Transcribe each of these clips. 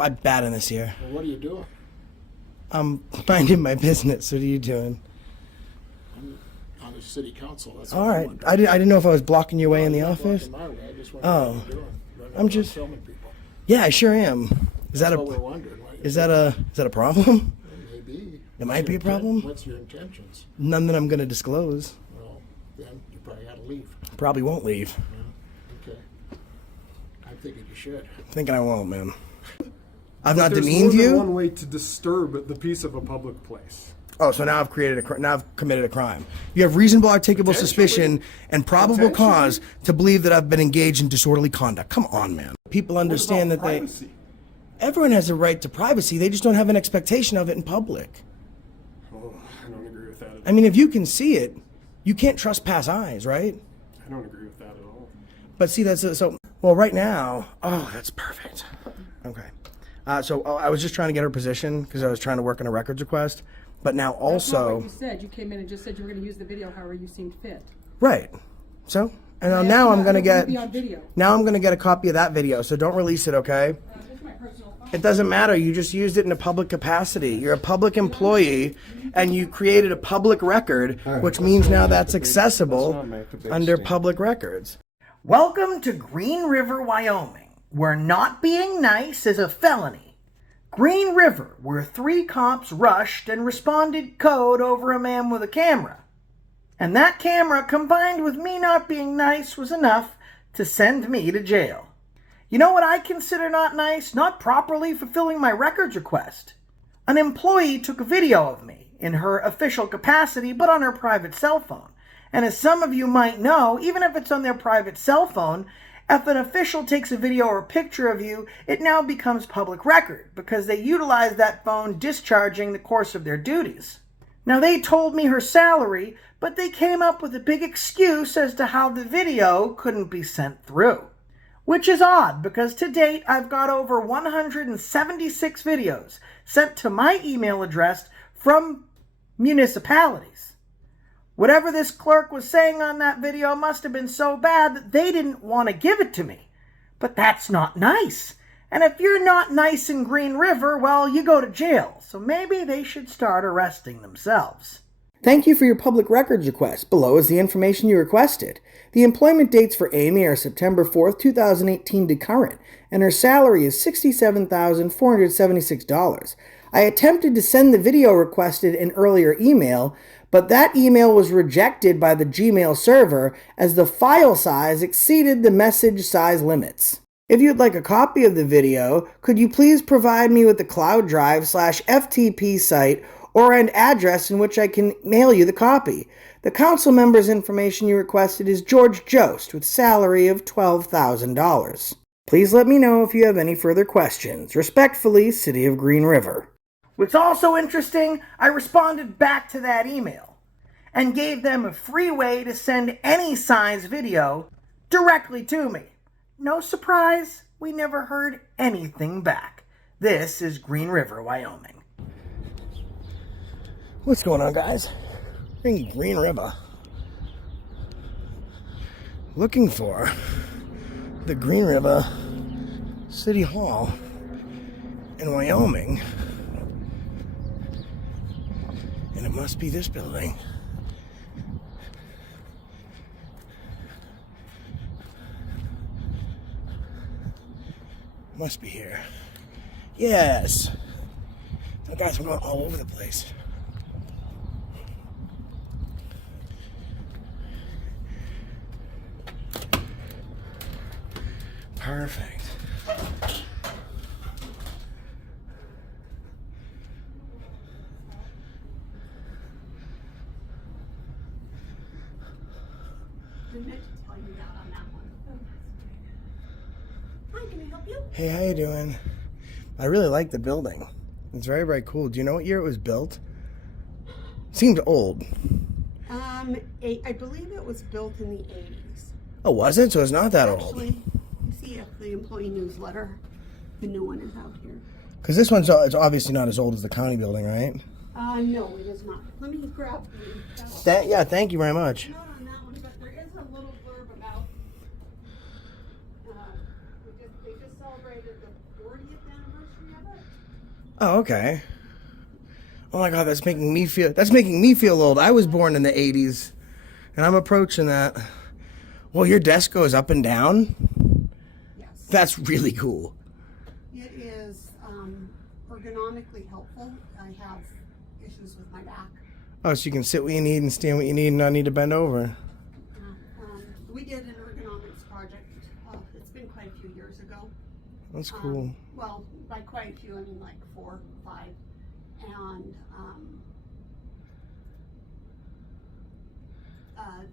I'm bad in this here. Well, what are you doing? I'm minding my business. What are you doing? I'm on the city council. That's All right. I didn't know if I was blocking your way in the You're not office. blocking my way. I just wonder Oh. what you're doing. Running I'm around just- filming people. Yeah, I sure am. Is That's that what we're a wondering. Why is that a problem? Maybe. It might be a problem. What's your intentions? None that I'm going to disclose. Well, then you probably got to leave. Probably won't leave. Yeah. Okay. I'm thinking you should. Thinking I won't, man. I've not There's demeaned more than you. one way to disturb the peace of a public place. Oh, so now I've committed a crime. You have reasonable, articulable suspicion and probable cause to believe that I've been engaged in disorderly conduct. Come on, man. People understand that Privacy. everyone has a right to privacy. They just don't have an expectation of it in public. Oh, I don't agree with that at all. I mean, if you can see it, you can't trespass eyes, right? I don't agree with that at all. But see, well, right now, oh, that's perfect. Okay. So I was just trying to get her position because I was trying to work on a records request. But now That's not also, what you said. You came in and just said you were going to use the video however you seemed fit. right. So, and now I'm going to get, Be on video. now I'm going to get a copy of that video. So don't release it, okay? This is my personal phone. It doesn't matter. You just used it in a public capacity. You're a public employee, and you created a public record, which means now that's accessible under public records. Welcome to Green River, Wyoming, where not being nice is a felony. Green River, where 3 cops rushed and responded code over a man with a camera. And that camera, combined with me not being nice, was enough to send me to jail. You know what I consider not nice? Not properly fulfilling my records request. An employee took a video of me in her official capacity, but on her private cell phone. And as some of you might know, even if it's on their private cell phone, if an official takes a video or picture of you, it now becomes public record because they utilize that phone discharging the course of their duties. Now, they told me her salary, but they came up with a big excuse as to how the video couldn't be sent through. Which is odd because to date I've got over 176 videos sent to my email address from municipalities. Whatever this clerk was saying on that video must have been so bad that they didn't want to give it to me. But that's not nice. And if you're not nice in Green River, well, you go to jail. So maybe they should start arresting themselves. Thank you for your public records request. Below is the information you requested. The employment dates for Amy are September 4th, 2018 to current, and her salary is $67,476. I attempted to send the video requested in earlier email, but that email was rejected by the Gmail server as the file size exceeded the message size limits. If you'd like a copy of the video, could you please provide me with the cloud drive /FTP site or an address in which I can mail you the copy? The council member's information you requested is George Jost with salary of $12,000. Please let me know if you have any further questions. Respectfully, City of Green River. What's also interesting, I responded back to that email and gave them a free way to send any size video directly to me. No surprise, we never heard anything back. This is Green River, Wyoming. What's going on, guys? We're in Green River. Looking for the Green River City Hall in Wyoming. And it must be this building. Must be here. Yes. Oh, guys, I'm going all over the place. Perfect. I meant to tell you that on that one. Hi, can I help you? Hey, how you doing? I really like the building. It's very, very cool. Do you know what year it was built? Seemed old. I believe it was built in the 80s. Oh, was it? So it's not that old. Actually, you see if the employee newsletter, the new one is out here. Because this one's it's obviously not as old as the county building, right? No, it is not. Let me grab the Yeah, thank you very much. not on that one, but there is a little blurb about they just celebrated the 40th anniversary Oh, okay. Oh my God, that's making me feel old. I was born in the 80s, and I'm approaching that. Well, your desk goes up and down? Yes. That's really cool. It is ergonomically helpful. I have issues with my back. Oh, so you can sit what you need and stand what you need and not need to bend over. We did an ergonomics project. It's been quite a few years ago. That's cool. Well, by quite a few, I mean like 4 or 5. And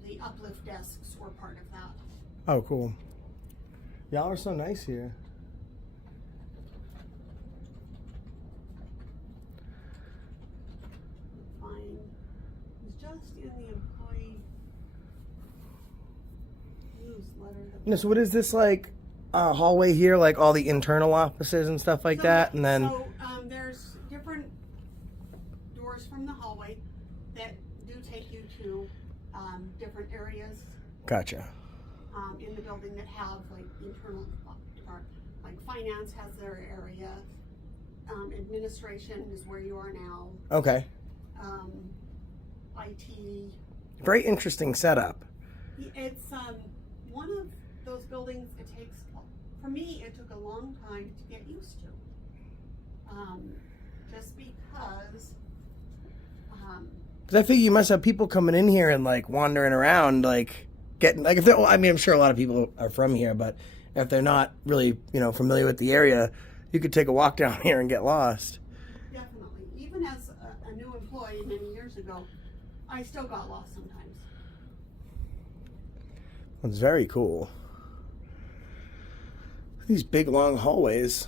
the uplift desks were part of that. Oh, cool. Y'all are so nice here. Fine. It was just in the employee newsletter. So what is this like hallway here, like all the internal offices and stuff like that? And then There's different doors from the hallway that do take you to different areas gotcha. in the building that have like internal department. Like finance has their area. Administration is where you are now. Okay. IT. Very interesting setup. It's one of those buildings. It takes, for me, it took a long time to get used to. Just because. Because I figure you must have people coming in here and like wandering around, like getting like if they're. Well, I mean, I'm sure a lot of people are from here, but if they're not really, familiar with the area, you could take a walk down here and get lost. Definitely. Even as a new employee many years ago, I still got lost sometimes. It's very cool. These big long hallways.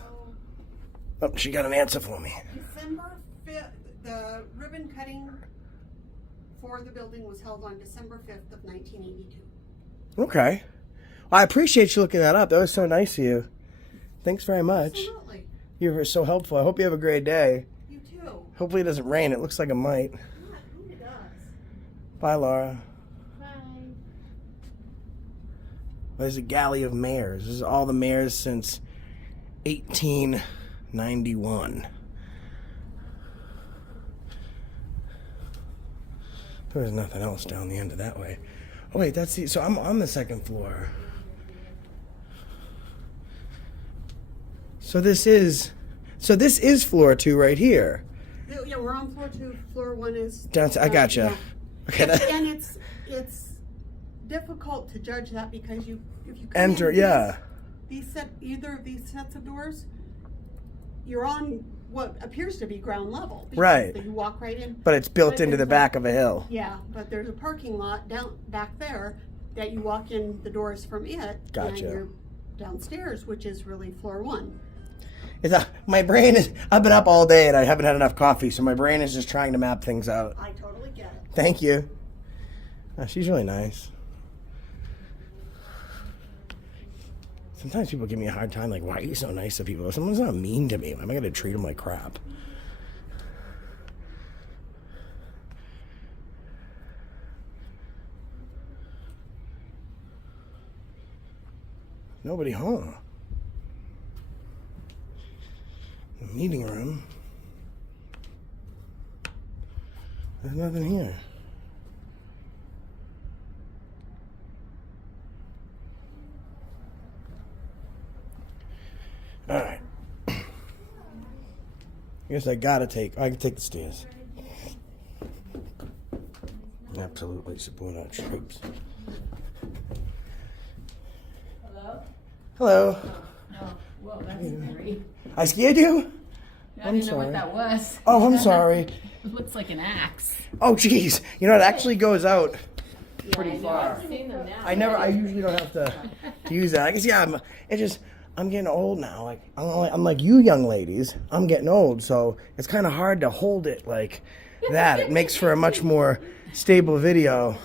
Oh, she got an answer for me. December 5th, the ribbon cutting for the building was held on December 5th of 1982. Okay. Well, I appreciate you looking that up. That was so nice of you. Thanks very much. Absolutely. You were so helpful. I hope you have a great day. You too. Hopefully it doesn't rain. It looks like it might. Yeah, it does. Bye, Laura. Bye. There's a galley of mayors. This is all the mayors since 1891. There's nothing else down the end of that way. Oh wait, that's the. So I'm on the second floor. So this is floor 2 right here. Yeah, we're on floor 2. Floor 1 is Down. I gotcha. yeah. Okay. And it's difficult to judge that because if you come Enter. in Yeah. either of these sets of doors, you're on what appears to be ground level. because Right. You walk right in. But it's built But into the there's back of a hill. Yeah, but there's a parking lot down back there that you walk in the doors from it. Gotcha. And you're downstairs, which is really floor 1. My brain is. I've been up all day and I haven't had enough coffee, so my brain is just trying to map things out. I totally get it. Thank you. She's really nice. Sometimes people give me a hard time, like, why are you so nice to people? Someone's not mean to me. Why am I going to treat them like crap? Nobody home. The meeting room. There's nothing here. All right. I guess I can take the stairs. Absolutely support our troops. Hello? Hello. Oh, well, that's scary. I scared you? I didn't know what that was. Oh, I'm sorry. It looks like an axe. Oh, jeez. You know, it actually goes out pretty I know, far. I've seen them now. I usually don't have to use that. I guess, yeah, I'm getting old now. Like, I'm like you young ladies. I'm getting old, so it's kind of hard to hold it like that. It makes for a much more stable video.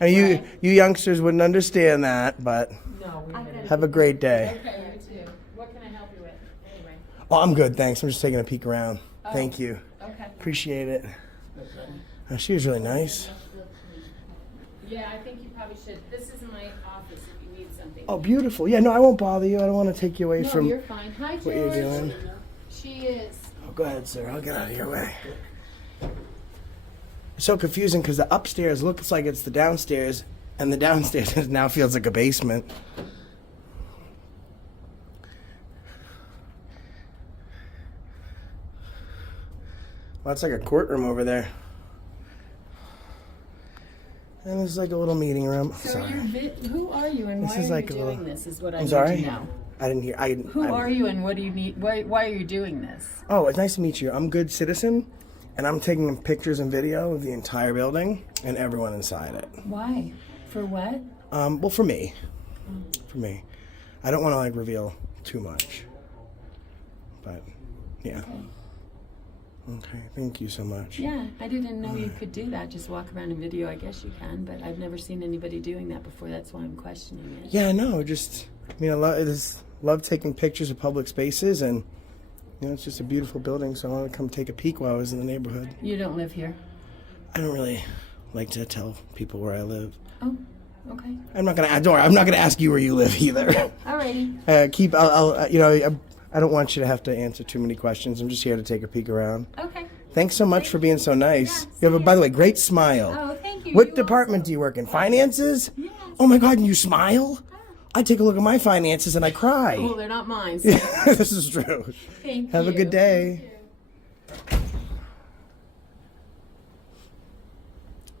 I mean, you youngsters wouldn't understand that, but No, we didn't. have a great day. Okay, you too. What can I help you with? Anyway. Oh, I'm good, thanks. I'm just taking a peek around. Thank you. Okay. Appreciate it. She was really nice. Yeah, I think you probably should. This is my office if you need something. Oh, beautiful. Yeah, no, I won't bother you. I don't want to take you away no, from you're fine. Hi, George. what you're doing. She is. Oh, go ahead, sir. I'll get out of your way. It's so confusing because the upstairs looks like it's the downstairs, and the downstairs now feels like a basement. Well, that's like a courtroom over there. And there's like a little meeting room. So Sorry. who are you and This why is are like a you doing little- this is what I I'm need sorry? to know. I didn't hear. Who are you and what do you need? Why are you doing this? Oh, it's nice to meet you. I'm Good Citizen, and I'm taking pictures and video of the entire building and everyone inside it. Why? For what? Well, for me. For me. I don't want to, like, reveal too much. But, yeah. Okay, thank you so much. Yeah, I didn't know you could do that. Just walk around and video. I guess you can, but I've never seen anybody doing that before. That's why I'm questioning it. Yeah, no, just, I mean, love taking pictures of public spaces, and, you know, it's just a beautiful building, so I wanted to come take a peek while I was in the neighborhood. You don't live here? I don't really like to tell people where I live. Oh, okay. I'm not gonna ask you where you live either. Alrighty. I don't want you to have to answer too many questions. I'm just here to take a peek around. Okay. Thanks so much for being so nice. Yeah, You have, by the way, great smile. Oh, thank you. What You department also. do you work in? Finances? Yes. Oh my God, and you smile? I take a look at my finances and I cry. Well, they're not mine. So This is true. thank Have you. a good day.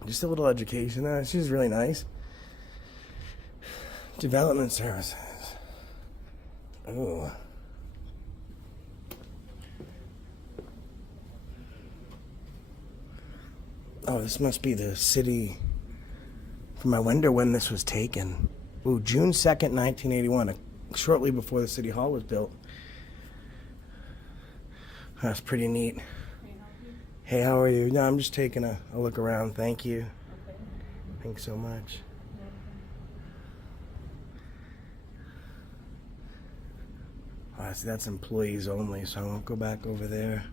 Just a little education. She's really nice. Development services. Ooh. Oh, this must be the city. I wonder when this was taken. Ooh, June 2nd, 1981, shortly before the city hall was built. That's pretty neat. Hey, how are you? No, I'm just taking a look around. Thank you. Thanks so much. Oh, that's employees only, so I won't go back over there.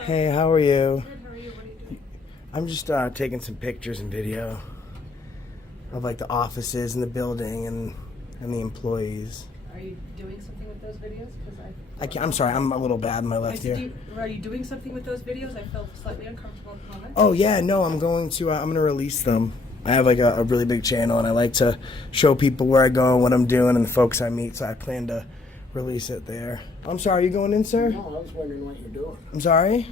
Hey, how are you? I'm just taking some pictures and video of like the offices and the building and the employees. Are you doing something with those videos? I'm sorry, I'm a little bad in my left ear. Are you doing something with those videos? I felt slightly uncomfortable at the moment. Oh yeah, no, I'm going to release them. I have like a really big channel and I like to show people where I go and what I'm doing and the folks I meet, so I plan to release it there. I'm sorry, are you going in, sir? No, I was wondering what you're doing. I'm sorry?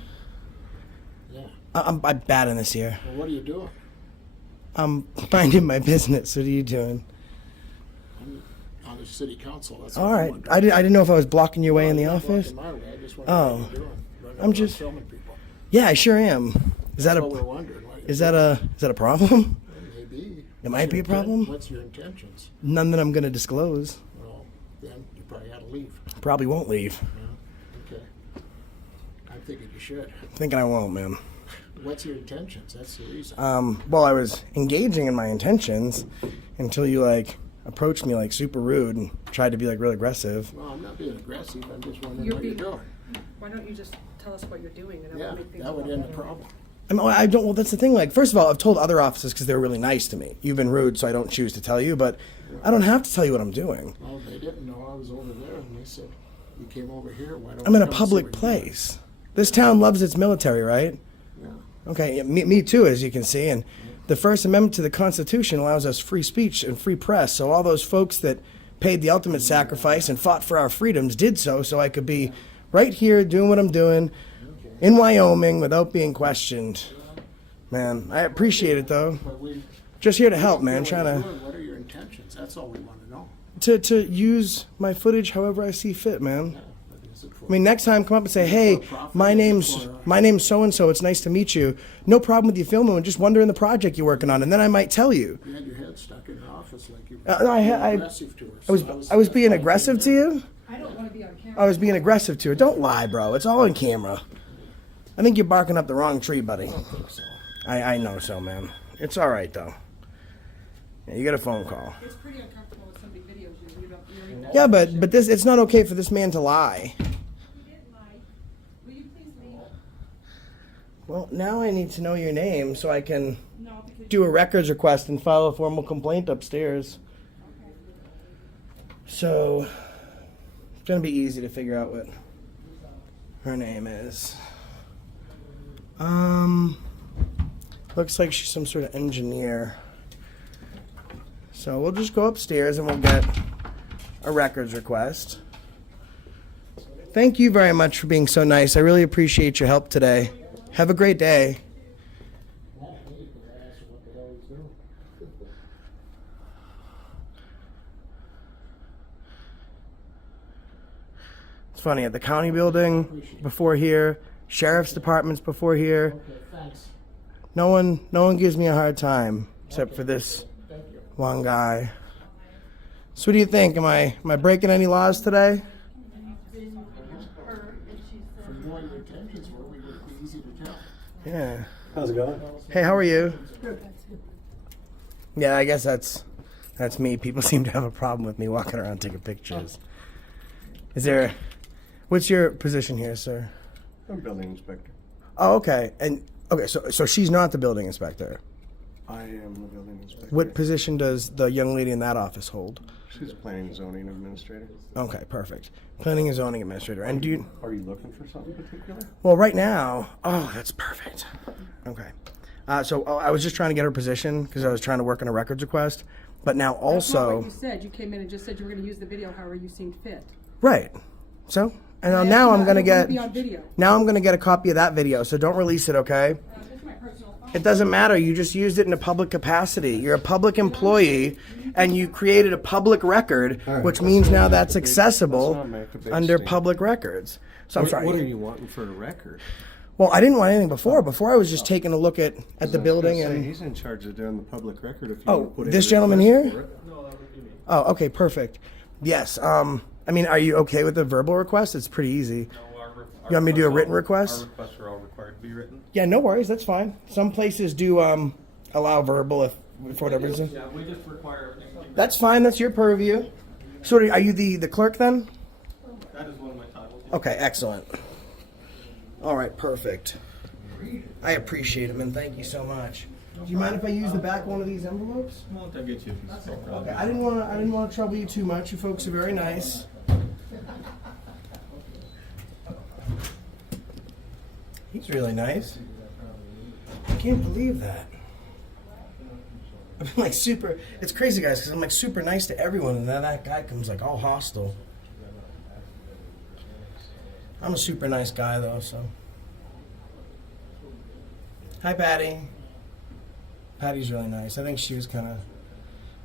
Yeah. I'm bad in this here. Well, what are you doing? I'm minding my business. What are you doing? I'm on the city council. That's All what I'm right. wondering. I didn't know if I was blocking your way in the You're not office. blocking my way. I just Oh. wondering what you're doing. Running I'm around just- filming people. Yeah, I sure am. Is that That's what we're a wondering. What you're is that a problem? doing. Maybe. It might be a problem. What's your intentions? None that I'm going to disclose. Well, then you probably ought to leave. Probably won't leave. Okay. I'm thinking you should. Thinking I won't, man. What's your intentions? That's the reason. Well, I was engaging in my intentions until you like approached me like super rude and tried to be like real aggressive. Well, I'm not being aggressive. I'm just wondering You're what you're being- doing. Why don't you just tell us what you're doing and Yeah, will make things that a would lot end the better. problem. I don't. Well, that's the thing. Like, first of all, I've told other officers because they were really nice to me. You've been rude, so I don't choose to tell you. But I don't have to tell you what I'm doing. Well, they didn't know I was over there, and they said, you came over here. Why don't I'm in you a come and see public what you're doing?" place. This town loves its military, right? Yeah. Okay, yeah, me too, as you can see. And the First Amendment to the Constitution allows us free speech and free press. So all those folks that paid the ultimate sacrifice and fought for our freedoms did so I could be right here doing what I'm doing in Wyoming without being questioned. Man, I appreciate it though. But we Just here to help, man. what Trying you're to doing. What are your intentions? That's all we want to know. to use my footage however I see fit, man. Yeah, but is it for- I mean, next time come up and say, "Hey, my name's so and so. It's nice to meet you. No problem with you filming. Just wondering the project you're working on, and then I might tell you." you had your head stuck in your office like you I aggressive to her. I was being aggressive to you. I don't want to be on camera. I was being aggressive to her. Don't lie, bro. It's all on camera. I think you're barking up the wrong tree, buddy. I don't think so. I know so, man. It's all right though. Yeah, you get a phone call. It's pretty uncomfortable with somebody videos you. You don't. You're even. Yeah, but this it's not okay for this man to lie. You didn't lie. Will you please leave? Well, now I need to know your name so I can No, because do a records request and file a formal complaint upstairs. So it's gonna be easy to figure out what. her name is. Looks like she's some sort of engineer. So we'll just go upstairs and we'll get a records request. Thank you very much for being so nice. I really appreciate your help today. Have a great day. It's funny, at the county building before here, sheriff's department's before here. Thanks. No one gives me a hard time except for this one guy. So what do you think? Am I breaking any laws today? For knowing your intentions were, we would be easy to tell. Yeah. How's it going? Hey, how are you? Yeah, I guess that's me. People seem to have a problem with me walking around taking pictures. What's your position here, sir? I'm building inspector. Oh, okay. And okay, so she's not the building inspector. I am the building inspector. What position does the young lady in that office hold? She's planning and zoning administrator. Okay, perfect. Planning and zoning administrator. And do you, Are you looking for something particular? well, right now, oh, that's perfect. Okay. So I was just trying to get her position because I was trying to work on a records request. But now That's not also, what you said. You came in and just said you were going to use the video however you seemed fit. right. So, and I now I'm asked you, going to I get, don't want to be on video. now I'm going to get a copy of that video. So don't release it, okay? That's my personal phone. It doesn't matter. You just used it in a public capacity. You're a public employee, and you created a public record, which means now that's accessible Let's not make a big under stink. public records. So I'm sorry. What are you wanting for a record? Well, I didn't want anything before. Before I was just taking a look at the building and. He's in charge of doing the public record. If you Oh, put in this a gentleman request here? for it. Oh, okay, perfect. Yes. I mean, are you okay with the verbal request? It's pretty easy. You want me to do a written request? Our requests are all required to be written. Yeah, no worries. That's fine. Some places do allow verbal if for whatever reason. Yeah, we just require everything to be That's fine. That's your purview. So, are you the clerk then? That is one of my titles. Okay, excellent. All right, perfect. I appreciate it, man. Thank you so much. Do you mind if I use the back one of these envelopes? Well, I'll get you a piece of paper. Okay, I didn't want to trouble you too much. You folks are very nice. He's really nice. I can't believe that. I'm like super. It's crazy, guys, because I'm like super nice to everyone, and then that guy comes like all hostile. I'm a super nice guy, though. So, hi, Patty. Patty's really nice. I think she was kind of.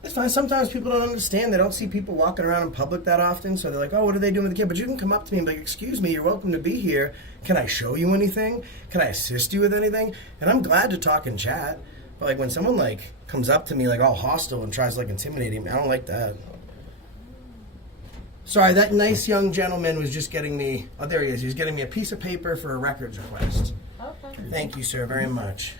It's fine. Sometimes people don't understand. They don't see people walking around in public that often, so they're like, "Oh, what are they doing with the kid?" But you can come up to me and be like, "Excuse me, you're welcome to be here. Can I show you anything? Can I assist you with anything?" And I'm glad to talk and chat. But like when someone like comes up to me like all hostile and tries to like intimidate me, I don't like that. Sorry, that nice young gentleman was just getting me. Oh, there he is. He was getting me a piece of paper for a records request. Okay. Thank you, sir, very much.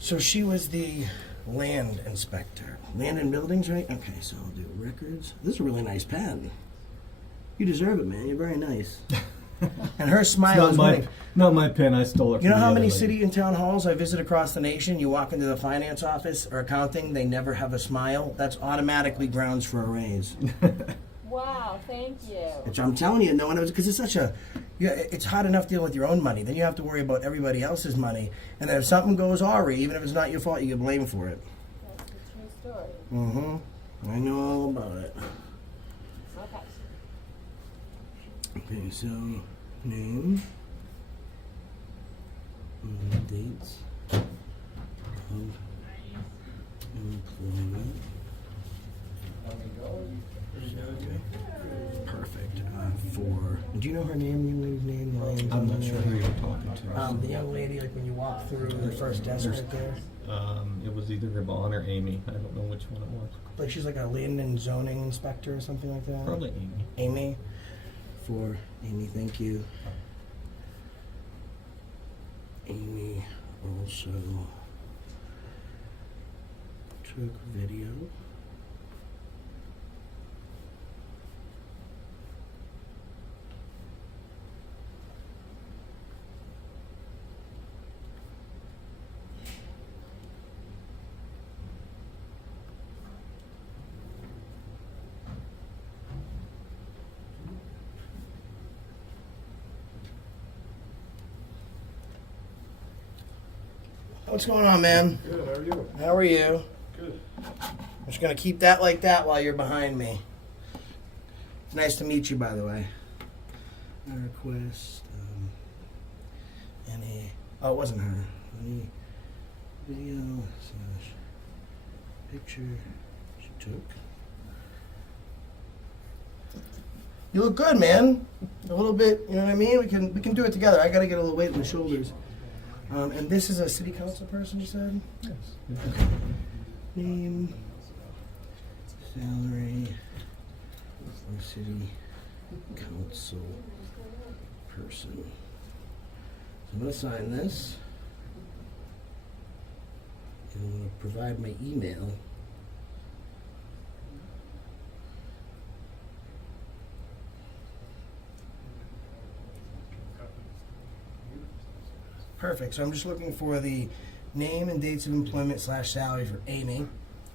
So she was the land inspector. Land and buildings, right? Okay, so I'll do records. This is a really nice pen. You deserve it, man. You're very nice. And her smile is winning. Not my pen. I stole it. You know from how the many other lady. city and town halls I visit across the nation? You walk into the finance office or accounting, they never have a smile. That's automatically grounds for a raise. Wow, thank you. Which I'm telling you, no one knows, because it's such a, yeah, it's hard enough dealing with your own money. Then you have to worry about everybody else's money. And then if something goes awry, even if it's not your fault, you get blamed for it. That's a true story. Mm-hmm. I know all about it. Okay. Okay, so name, dates of employment. Okay. Perfect. Do you know her name? The young lady's name? The lady's I'm not name? sure who you're talking to. The young lady, like when you walk through the first desk right there. It was either Yvonne or Amy. I don't know which one it was. Like she's like a land and zoning inspector or something like that. Probably Amy. Amy. For Amy, thank you. Amy also took video. What's going on, man? Good, how are you? How are you? Good. I'm just gonna keep that like that while you're behind me. It's nice to meet you, by the way. I request any. Oh, it wasn't her. Any video / picture she took. You look good, man. A little bit, you know what I mean? We can do it together. I gotta get a little weight on my shoulders. And this is a city council person, you said? Yes. Okay. Name, salary, for city council person. So I'm gonna sign this. And I'm gonna provide my email. Perfect. So I'm just looking for the name and dates of employment / salary for Amy.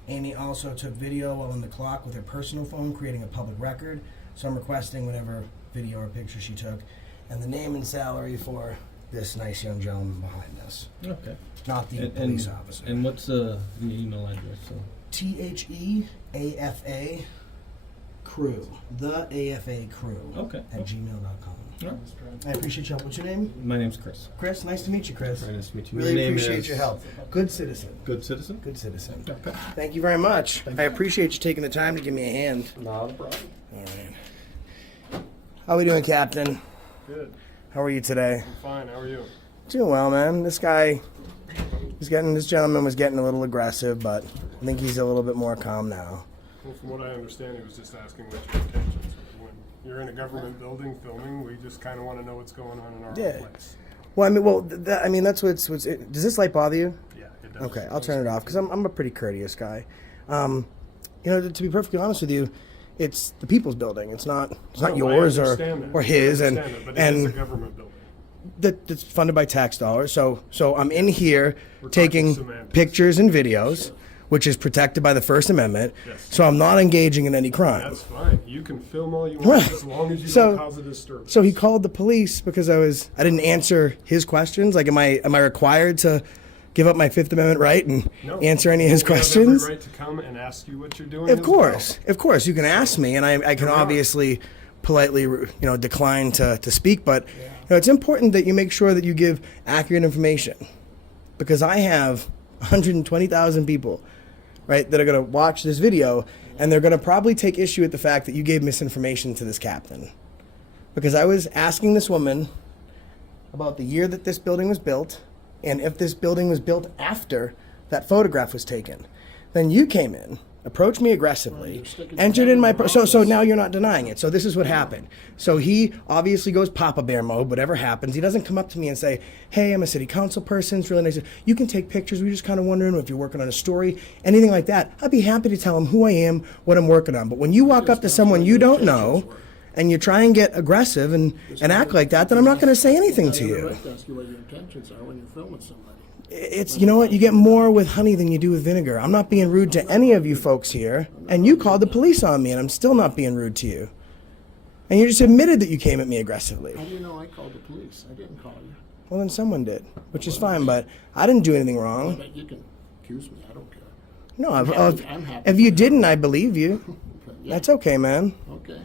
Amy also took video while on the clock with her personal phone, creating a public record. So I'm requesting whatever video or picture she took, and the name and salary for this nice young gentleman behind us, Okay. not the police officer. And what's the email address? So THEAFA crew, the AFA crew Okay. at gmail.com. All right. I appreciate your help. What's your name? My name's Chris. Chris. Nice to meet you, Chris. Very nice to meet you. Really Your name appreciate is- your help. Good citizen. Good citizen. Good citizen. Okay. Thank you very much. I appreciate you taking the time to give me a hand. Not a problem. All right. How we doing, Captain? Good. How are you today? I'm fine, how are you? Doing well, man. This gentleman was getting a little aggressive, but I think he's a little bit more calm now. Well, from what I understand, he was just asking what your intentions were. When you're in a government building filming, we just kind of want to know what's going on in our Yeah. place. Well, that's what's does this light bother you? Yeah, it does. Okay, I'll turn it off because I'm a pretty courteous guy. To be perfectly honest with you, it's the people's building. It's not No, yours I or understand that. his, I and understand that, but it is a government building. that's funded by tax dollars. So I'm in here We're taking talking semantics. pictures and videos, which is protected by the First Amendment. Yes. So I'm not engaging in any crime. That's fine. You can film all you Well, want as long as you so- don't cause a disturbance. So he called the police because I didn't answer his questions. Like, am I required to give up my Fifth Amendment right and No. answer any of his We have questions? every right to come and ask you what you're doing. Of as course, you can ask me, and I can Here we are. obviously politely, decline to speak. But it's important that you make sure that you give accurate information, because I have 120,000 people, right, that are going to watch this video, and they're going to probably take issue with the fact that you gave misinformation to this captain, because I was asking this woman about the year that this building was built, and if this building was built after that photograph was taken. Then you came in, approached me aggressively, entered in my so now you're not denying it. So this is what happened. So he obviously goes Papa Bear mode. Whatever happens, he doesn't come up to me and say, "Hey, I'm a city council person. It's really nice. You can take pictures. We're just kind of wondering if you're working on a story, anything like that." I'd be happy to tell him who I am, what I'm working on. But when you walk up to someone you don't know, and you try and get aggressive and act like that, then I'm not going to say anything to you. I'd ask you what your intentions are when you're filming somebody. It's, you know what, you get more with honey than you do with vinegar. I'm not being rude to any of you folks here, and you called the police on me, and I'm still not being rude to you. And you just admitted that you came at me aggressively. How do you know I called the police? I didn't call you. Well, then someone did, which is fine, but I didn't do anything wrong. But you can accuse me. I don't care. No, I'm happy if you for didn't, I believe you. Yeah. That's okay, man. Okay.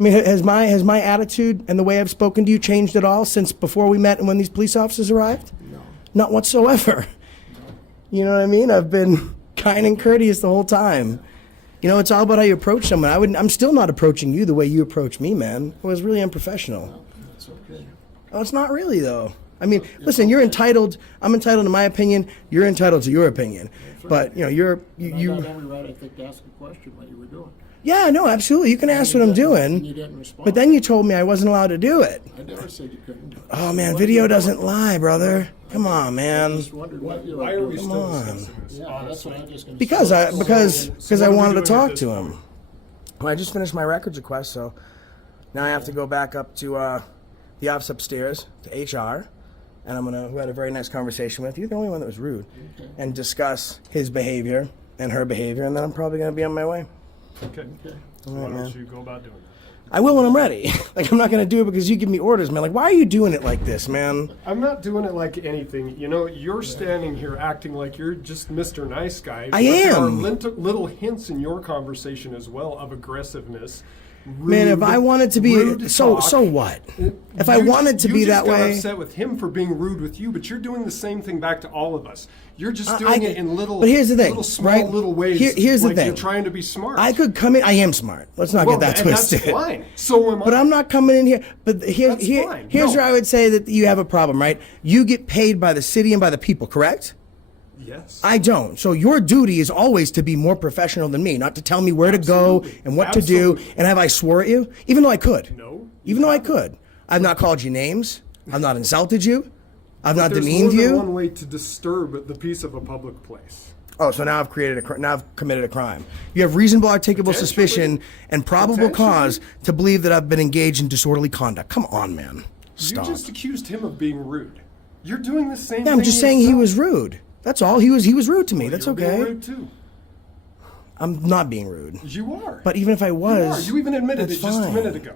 I mean, has my attitude and the way I've spoken to you changed at all since before we met and when these police officers arrived? No. Not whatsoever. You know what I mean? I've been kind and courteous the whole time. It's all about how you approach someone. I'm still not approaching you the way you approach me, man. It was really unprofessional. That's okay. Oh, it's not really, though. I mean, listen, you're entitled. I'm entitled to my opinion. You're entitled to your opinion. But, I you. got every right, I think, to ask a question what you were doing. Yeah, no, absolutely. You can ask what I'm And you doing. didn't respond. But then you told me I wasn't allowed to do it. I never said you couldn't do it. Oh, man, video doesn't lie, brother. Come on, I man. just wondered what you were Why are we doing. still on. discussing this? Yeah, that's what honestly? I'm just going to Because say. I So wanted to what are we talk doing at to this him. point? Well, I just finished my records request, so now I have to go back up to the office upstairs to HR, and who had a very nice conversation with you, the only one that was rude, and discuss his behavior and her behavior, and then I'm probably going to be on my way. Okay. Okay. So All why right, don't man. you go about doing I will when I'm ready. Like, I'm not going to do it because you give me orders, man. Like, why are you doing it like this, man? I'm not doing it like anything. You know, you're standing here acting like you're just Mr. Nice Guy. I but There are am. little hints in your conversation as well of aggressiveness. Man, if I wanted to be rude so talk. what? If I wanted to be that You just way, got upset with him for being rude with you, but you're doing the same thing back to all of us. You're just I- doing I- it in little, but here's the thing, little small right? little ways. Here's the like thing. You're trying to be smart. I could come in. I am smart. Let's not Well, get that and twisted. That's fine. So am I. But I'm not coming in here. But That's fine. here's No. where I would say that you have a problem, right? You get paid by the city and by the people, correct? Yes. I don't. So your duty is always to be more professional than me, not to tell me where to go Absolutely. and what to do. Absolutely. And have I swore at you? Even though I could. No. Even though I could. I've not called you names. I've not insulted you. I've not There's demeaned more than you. one way to disturb the peace of a public place. Oh, so now I've committed a crime. You have reasonable articulable Potentially. suspicion and probable Potentially. cause to believe that I've been engaged in disorderly conduct. Come on, man. Stop. You just accused him of being rude. You're doing the same Yeah, thing. I'm just saying he yourself. was rude. That's all. He was rude to me. Well, That's you're okay. Being rude too. I'm not being rude. You are. But even if I You are. was, You even admitted that's it just a fine. minute ago.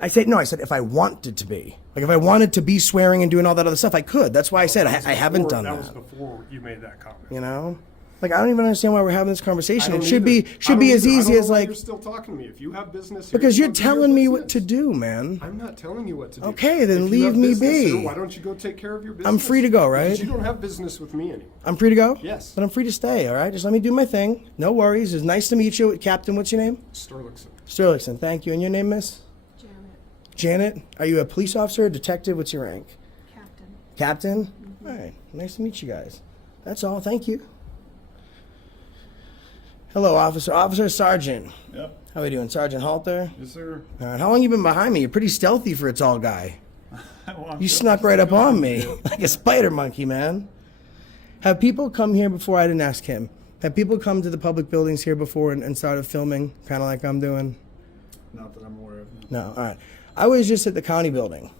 I said if I wanted to be. Like if I wanted to be swearing and doing all that other stuff, I could. That's why I said I haven't done That that. was before you made that comment. You know? Like I don't even understand why we're having this I conversation. don't It should either. be I don't as either. I easy don't as know why like you're still talking to me. If you have business, because you're go do your telling me what business. to do, man. I'm not telling you what to do. Okay, then If you leave have me business be. here, why don't you go take care of your business? I'm free to go, right? Because you don't have business with me anymore. I'm free to go? Yes. But I'm free to stay, all right? Just let me do my thing. No worries. It's nice to meet you. Captain, what's your name? Sterlingson. Sterlingson, thank you. And your name, miss? Janet. Are you a police officer, detective? What's your rank? Captain? All right. Nice to meet you guys. That's all. Thank you. Hello, officer. Officer Sergeant. Yep. How are we doing? Sergeant Halter? Yes, sir. All right. How long you been behind me? You're pretty stealthy for a tall guy. Well, I'm You just- snuck right up on me like a spider monkey, man. Have people come here before? I didn't ask him. Have people come to the public buildings here before and started filming, kind of like I'm doing? Not that I'm aware of. No. All right. I was just at the county building.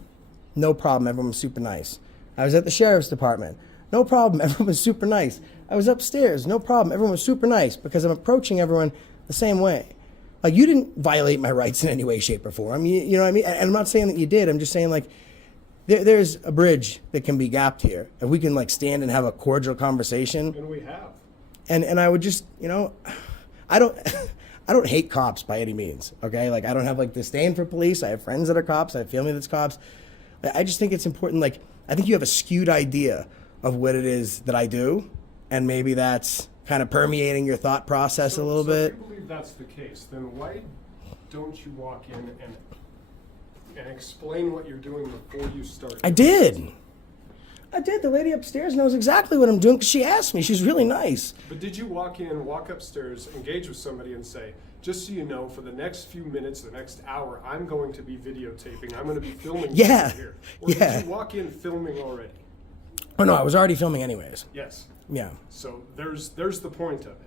No problem. Everyone was super nice. I was at the sheriff's department. No problem. Everyone was super nice. I was upstairs. No problem. Everyone was super nice because I'm approaching everyone the same way. Like, you didn't violate my rights in any way, shape, or form. You know what I mean? And I'm not saying that you did. I'm just saying, like, there's a bridge that can be gapped here. If we can, like, stand and have a cordial conversation. And we have. And I would just, I don't I don't hate cops by any means, okay? Like, I don't have, like, disdain for police. I have friends that are cops. I have family that's cops. I just think it's important, like, I think you have a skewed idea of what it is that I do, and maybe that's kind of permeating your thought process a little bit. If you believe that's the case, then why don't you walk in and explain what you're doing before you start? I did. The lady upstairs knows exactly what I'm doing because she asked me. She's really nice. But did you walk in, walk upstairs, engage with somebody and say, just so you know, for the next few minutes, the next hour, I'm going to be videotaping. I'm going to be filming Yeah. here. Or Yeah. did you walk in filming already? Oh, no, I was already filming anyways. Yes. Yeah. So there's the point of it.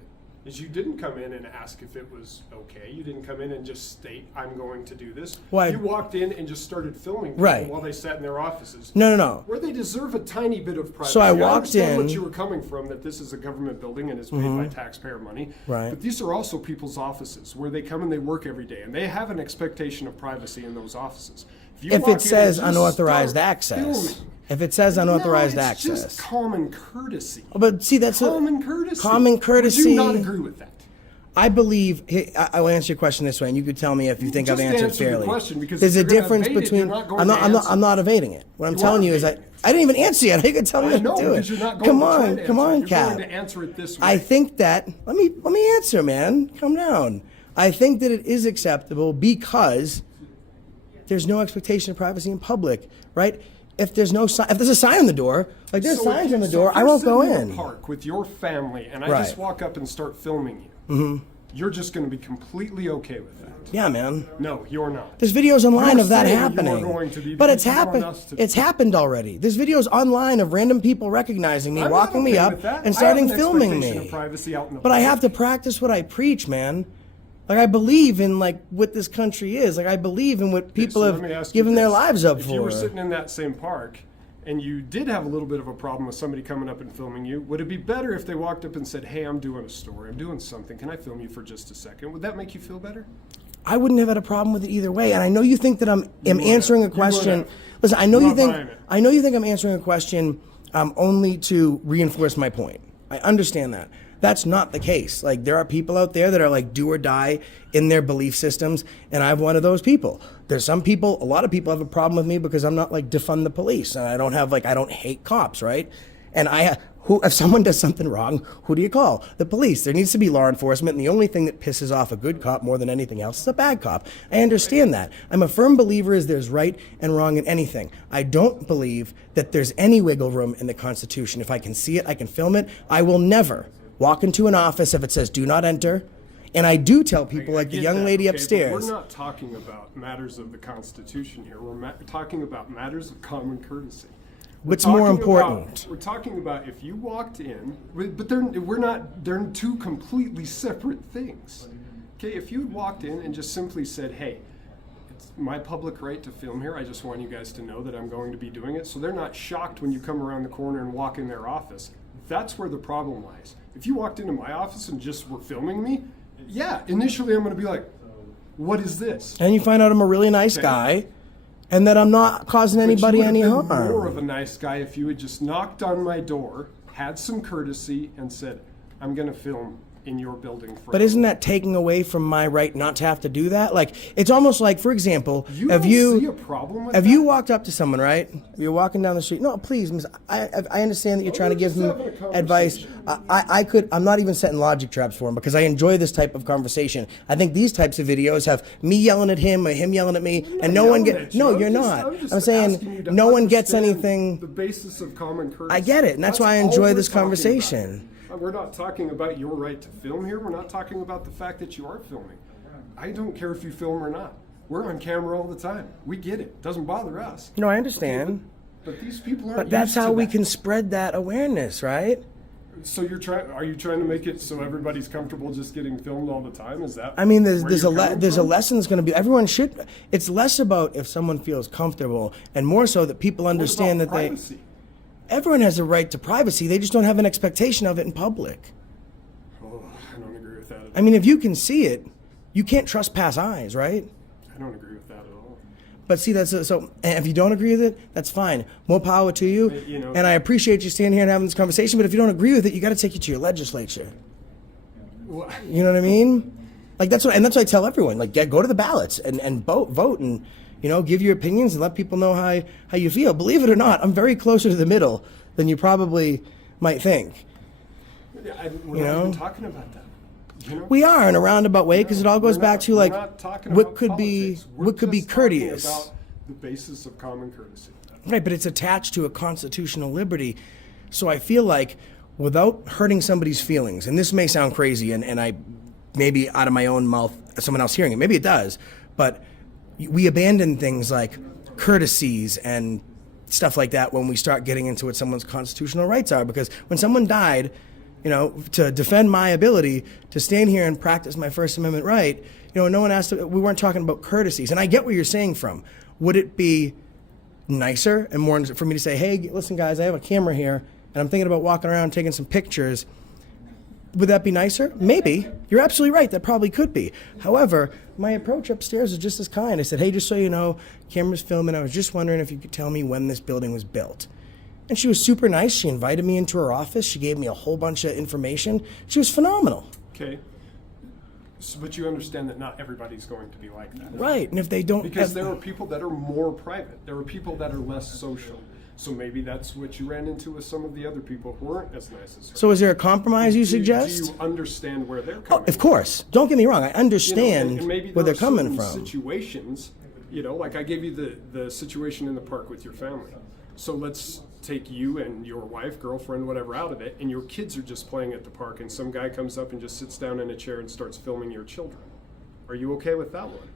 Is you didn't come in and ask if it was okay. You didn't come in and just state, I'm going to do this. Well, you walked in and just started filming people Right. while they sat in their offices. No. Where they deserve a tiny bit of privacy. So I I walked understand in- what you were coming from, that this is a government building and it's paid by taxpayer money. Right. But these are also people's offices where they come and they work every day, and they have an expectation of privacy in those offices. You If walk it in and says just unauthorized start access. filming. If it says unauthorized No, it's access. just common courtesy. But see, that's Common courtesy. Common courtesy. Would you not agree with that? I believe I will answer your question this way, and you could tell me if you think I've Just answered answer the fairly. question, because There's if a you're gonna difference evade it, between. you're not going I'm to not. I'm not. answer. I'm not evading it. What I'm You telling are you is evading it. I didn't even answer yet. You could tell me I what know, to do. because you're not going Come to try on, to come answer. on, You're Cap. going to answer it this way. I think that let me answer, man. Calm down. I think that it is acceptable because there's no expectation of privacy in public, right? If there's no sign, if there's a sign on the door, like there's So signs if you- on the so door, if I you're won't go sitting in. a park with your family, and I Right. just walk up and start filming you. You're just going to be completely okay with that. Yeah, man. No, you're not. There's videos online You're of that saying you are happening. going to be, But because it's you want happened. us to- It's happened already. There's videos online of random people recognizing me, I'm not walking me okay up, with that. and I starting have an filming expectation me. of privacy out in the But I public. have to practice what I preach, man. Like I believe in like what this country is. Like I believe in what people So let me have ask you given their this. lives up If for. you were sitting in that same park and you did have a little bit of a problem with somebody coming up and filming you, would it be better if they walked up and said, hey, I'm doing a story, I'm doing something, can I film you for just a second? Would that make you feel better? I wouldn't have had a problem with it either way. And I know you think that am answering a question. have. Listen, I know I'm you not think buying it. I know you think I'm answering a question only to reinforce my point. I understand that. That's not the case. Like, there are people out there that are like do or die in their belief systems, and I'm one of those people. There's some people, a lot of people have a problem with me because I'm not like defund the police, and I don't hate cops, right? And if someone does something wrong, who do you call? The police. There needs to be law enforcement, and the only thing that pisses off a good cop more than anything else is a bad cop. I understand that. I'm a firm believer is there's right and wrong in anything. I don't believe that there's any wiggle room in the Constitution. If I can see it, I can film it. I will never walk into an office if it says do not enter. And I do tell people, like the Get young that, lady okay, but upstairs. We're not talking about matters of the Constitution here. We're talking about matters of common courtesy. We're What's more talking important? We're talking about if you walked in, but they're two completely separate things. Okay, if you had walked in and just simply said, hey, it's my public right to film here. I just want you guys to know that I'm going to be doing it. So they're not shocked when you come around the corner and walk in their office. That's where the problem lies. If you walked into my office and just were filming me, yeah, initially I'm going to be like, what is this? And you find out I'm a really nice guy, and that I'm not causing anybody any But you would have been harm. more of a nice guy if you had just knocked on my door, had some courtesy, and said, I'm going to film in your building forever. But isn't that taking away from my right not to have to do that? Like, it's almost like, for example, You if don't you see a problem with if that? you walked up to someone, right? You're walking down the street. No, please, miss, I understand that you're trying to we're give just him having a advice. conversation. I'm not even setting logic traps for him because I enjoy this type of conversation. I think these types of videos have me yelling at him or him yelling at me, and no one Yelling gets. at you. No, I'm you're just- not. I'm just I'm asking saying you to no one gets understand anything. The basis of common courtesy. I get it, and that's why I all enjoy we're this talking conversation. about. We're not talking about your right to film here. We're not talking about the fact that you are filming. I don't care if you film or not. We're on camera all the time. We get it. Doesn't bother us. No, I understand. But these people aren't. But that's used to how we that. can spread that awareness, right? So are you trying to make it so everybody's comfortable just getting filmed all the time? Is that? I mean, where there's you're coming a from? lesson that's going to be. Everyone should. It's less about if someone feels comfortable, and more so that people What understand about that privacy? everyone has a right to privacy. They just don't have an expectation of it in public. Oh, I don't agree with that. I mean, if you can see it, you can't trespass eyes, right? I don't agree with that at all. But see, and if you don't agree with it, that's fine. More power to you. You know- And I appreciate you standing here and having this conversation. But if you don't agree with it, you got to take it to your legislature. Well, You know what I mean? Like that's what I tell everyone. Like, go to the ballots and vote, and give your opinions and let people know how you feel. Believe it or not, I'm very closer to the middle than you probably might think. we're not even talking about that. We are in a roundabout way because it all goes We're back not- to we're like not talking what about could be politics. We're what could be just talking courteous. about the basis of common courtesy. Right, but it's attached to a constitutional liberty. So I feel like without hurting somebody's feelings, and this may sound crazy, and I maybe out of my own mouth, someone else hearing it, maybe it does, but we abandon things like courtesies and stuff like that when we start getting into what someone's constitutional rights are. Because when someone died, to defend my ability to stand here and practice my First Amendment right, no one asked, we weren't talking about courtesies. And I get where you're saying from. Would it be nicer and more for me to say, hey, listen, guys, I have a camera here, and I'm thinking about walking around taking some pictures. Would that be nicer? Maybe. You're absolutely right. That probably could be. However, my approach upstairs is just as kind. I said, hey, just so you know, camera's filming. I was just wondering if you could tell me when this building was built. And she was super nice. She invited me into her office. She gave me a whole bunch of information. She was phenomenal. Okay. So, but you understand that not everybody's going to be like that. Right. And if they don't... Because there are people that are more private. There are people that are less social. So maybe that's what you ran into with some of the other people who weren't as nice as her. So is there a compromise you Do suggest? you understand where they're Oh, coming of course. Don't get me wrong. I understand and maybe where there they're are coming certain from. situations, like I gave you the situation in the park with your family. So let's take you and your wife, girlfriend, whatever out of it, and your kids are just playing at the park, and some guy comes up and just sits down in a chair and starts filming your children. Are you okay with that one?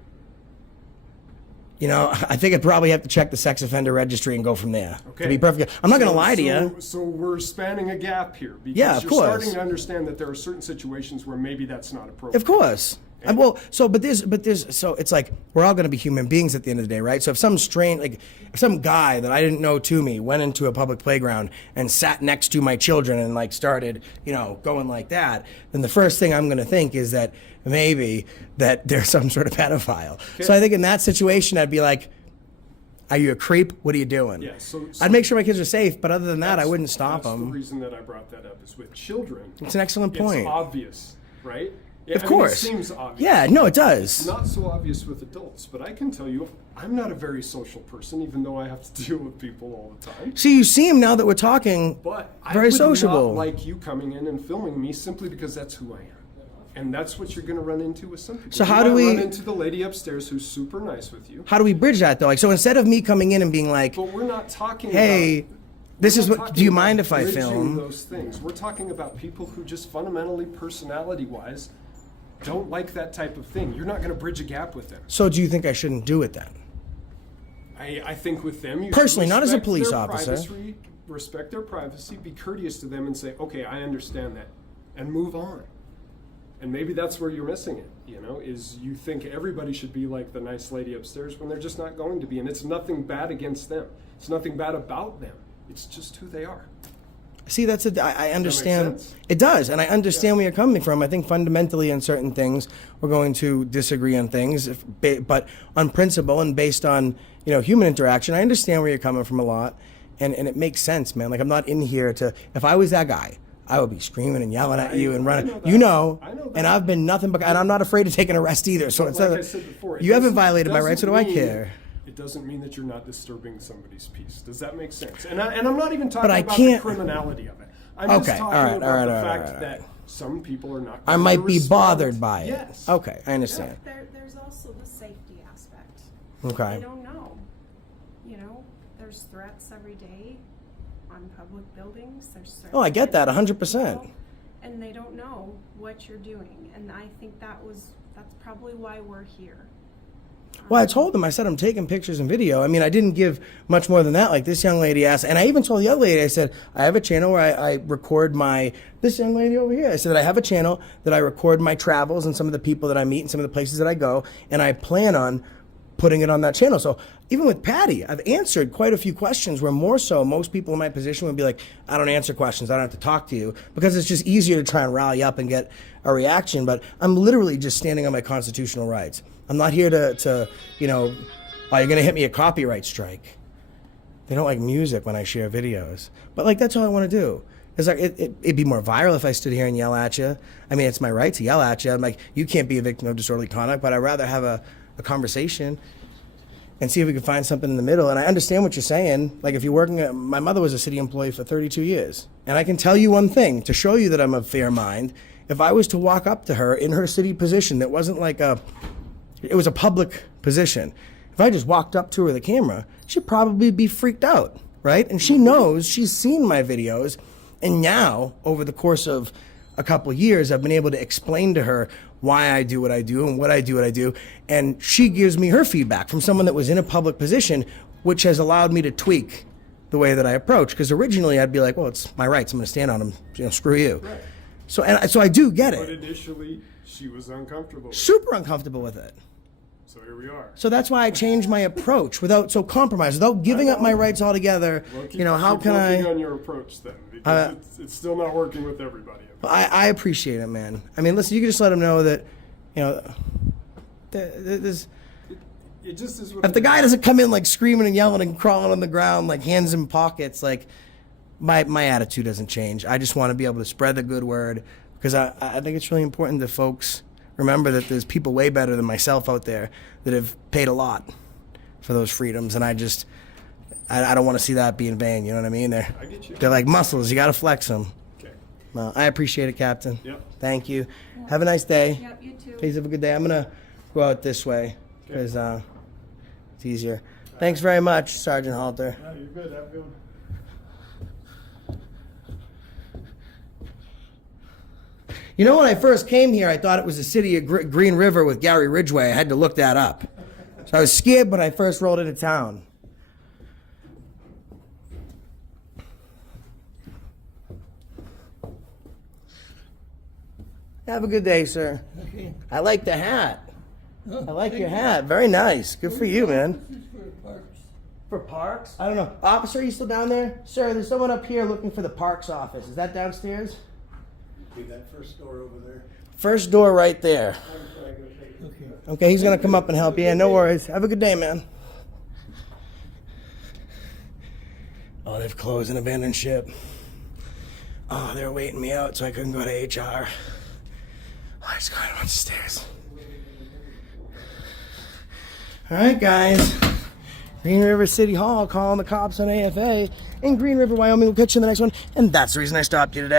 I think I'd probably have to check the sex offender registry and go from there. Okay. To be perfect. I'm not going to lie to you. So we're spanning a gap here because Yeah, of you're course. starting to understand that there are certain situations where maybe that's not appropriate. Of course. So it's like we're all going to be human beings at the end of the day, right? So if some if some guy that I didn't know to me went into a public playground and sat next to my children and like started, going like that, then the first thing I'm going to think is that maybe that they're some sort of pedophile. Okay. So I think in that situation, I'd be like, are you a creep? What are you doing? Yeah, so I'd make sure my kids are safe, but other than that, I wouldn't stop them. That's the reason that I brought that up is with children. It's an excellent point. It's obvious, right? Of course. It seems obvious. Yeah, no, it does. It's not so obvious with adults, but I can tell you, I'm not a very social person, even though I have to deal with people all the time. See, you seem now that we're talking But very I would sociable. not like you coming in and filming me simply because that's who I am. And that's what you're going to run into with some people. So how you do might we run into the lady upstairs who's super nice with you? How do we bridge that though? Like, so instead of me coming in and being like, But we're not talking hey, about, this is we're not what, talking do you about mind if I bridging film? those things. We're talking about people who just fundamentally, personality-wise, don't like that type of thing. You're not going to bridge a gap with them. So do you think I shouldn't do it then? I think with them, you Personally, should not as a respect police their officer. privacy, respect their privacy, be courteous to them and say, okay, I understand that, and move on. And maybe that's where you're missing it, is you think everybody should be like the nice lady upstairs when they're just not going to be. And it's nothing bad against them. It's nothing bad about them. It's just who they are. See, I understand. sense? It does, and I understand where you're coming from. I think fundamentally in certain things, we're going to disagree on things, but on principle and based on, human interaction, I understand where you're coming from a lot, and it makes sense, man. Like, I'm not in here if I was that guy, I would be screaming and yelling at you and running. I know that. And I've been nothing but, and I'm not afraid to take an arrest either. So it's like I said before, you haven't violated my rights, so do I care? It doesn't mean that you're not disturbing somebody's peace. Does that make sense? And I'm not even talking But I about can't- the criminality of it. I'm Okay, just talking all right, about all right, the all right, fact all right. that some people are not I going to might be respond. bothered by it. Yes. Okay, I understand. There's also the safety aspect. Okay. They don't know. There's threats every day on public buildings. There's threats. Oh, I get that, 100%. people, and they don't know what you're doing. And I think that's probably why we're here. Well, I told them, I said, I'm taking pictures and video. I mean, I didn't give much more than that. Like this young lady asked, and I even told the other lady, I said, I have a channel where I record this young lady over here. I said, I have a channel that I record my travels and some of the people that I meet and some of the places that I go, and I plan on putting it on that channel. So even with Patty, I've answered quite a few questions where more so most people in my position would be like, I don't answer questions, I don't have to talk to you, because it's just easier to try and rally up and get a reaction. But I'm literally just standing on my constitutional rights. I'm not here to you're going to hit me a copyright strike. They don't like music when I share videos. But like, that's all I want to do. It's like, it'd be more viral if I stood here and yell at you. I mean, it's my right to yell at you. I'm like, you can't be a victim of disorderly conduct, but I'd rather have a conversation and see if we can find something in the middle. And I understand what you're saying. Like, if you're working my mother was a city employee for 32 years. And I can tell you one thing, to show you that I'm of fair mind, if I was to walk up to her in her city position that wasn't like it was a public position. If I just walked up to her with a camera, she'd probably be freaked out, right? And she knows, she's seen my videos, and now, over the course of a couple years, I've been able to explain to her why I do what I do and what I do, and she gives me her feedback from someone that was in a public position, which has allowed me to tweak the way that I approach. Because originally I'd be like, well, it's my rights, I'm going to stand on them, screw you. Right. So I do get But it. initially, she was uncomfortable. Super uncomfortable with it. So here we are. So that's why I changed my approach without giving up my rights altogether. Well, How keep can working I? on your approach then, because it's still not working with everybody. I appreciate it, man. I mean, listen, you can just let them know that, there's. It just is what If the guy doesn't come in like screaming and yelling and crawling on the ground, like hands in pockets, like my attitude doesn't change. I just want to be able to spread the good word, because I think it's really important that folks remember that there's people way better than myself out there that have paid a lot for those freedoms, and I don't want to see that be in vain. You know what I mean? I get you. They're like muscles. You got to flex them. Okay. Well, I appreciate it, Captain. Yep. Thank you. Have a nice day. Yep, you too. Please have a good day. I'm gonna go out this way because it's easier. Thanks very much, Sergeant Halter. No, you're good. Have a good one. You know, when I first came here, I thought it was the city of Green River with Gary Ridgway. I had to look that up. So I was scared when I first rolled into town. Have a good day, sir. Okay. I like the hat. I like your hat. Very nice. Good for you, man. For parks? I don't know. Officer, are you still down there? Sir, there's someone up here looking for the parks office. Is that downstairs? Be that first door over there. First door right there. Okay. Okay, he's gonna come up and help you. Yeah, no worries. Have a good day, man. Oh, they've closed an abandoned ship. Oh, they're waiting me out so I couldn't go to HR. Oh, I just got a bunch of stairs. All right, guys. Green River City Hall calling the cops on AFA in Green River, Wyoming. We'll catch you in the next one. And that's the reason I stopped you today.